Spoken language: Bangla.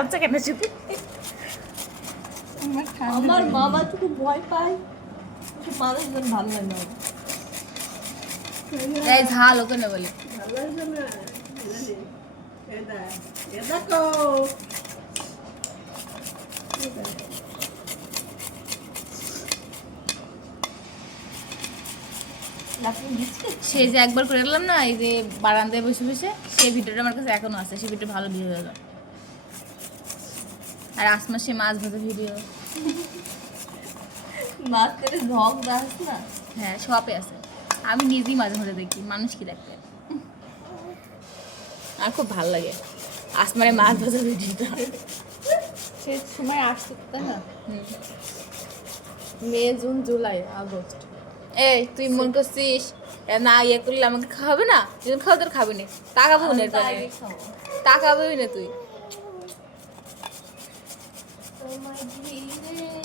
হচ্ছে কেন চুপি আমার মামা তো খুব ভয় পায়, মানুষজন ভালো লাগে না। এই ঝাল ওকে না বলে ভালো লাগছে না এটা দেখো সে যে একবার করে এলাম না এই যে বারান্দায় বসে বসে সেই ভিডিওটা আমার কাছে এখনো আছে, সেই ভিডিও ভালো ভিউ হলো। আর আসমা সে মাছ ভাজা ভিডিও, মাছ করে ঝক দাস না। হ্যাঁ সবই আছে। আমি নিজেই মাঝে মাঝে দেখি, মানুষ কি দেখতে। আর খুব ভালো লাগে আসমারে মাছ ভাজা ভিডিওটা। সে সময় আসছে তাই না, মে জুন জুলাই আগস্ট। এই তুই মন করছিস না ইয়ে করলে আমাকে খাওয়াবে না? যখন খাওয়া তোর খাবি না, তাকাবো না, তাকাবোই না তুই। তোমায় ঘিরে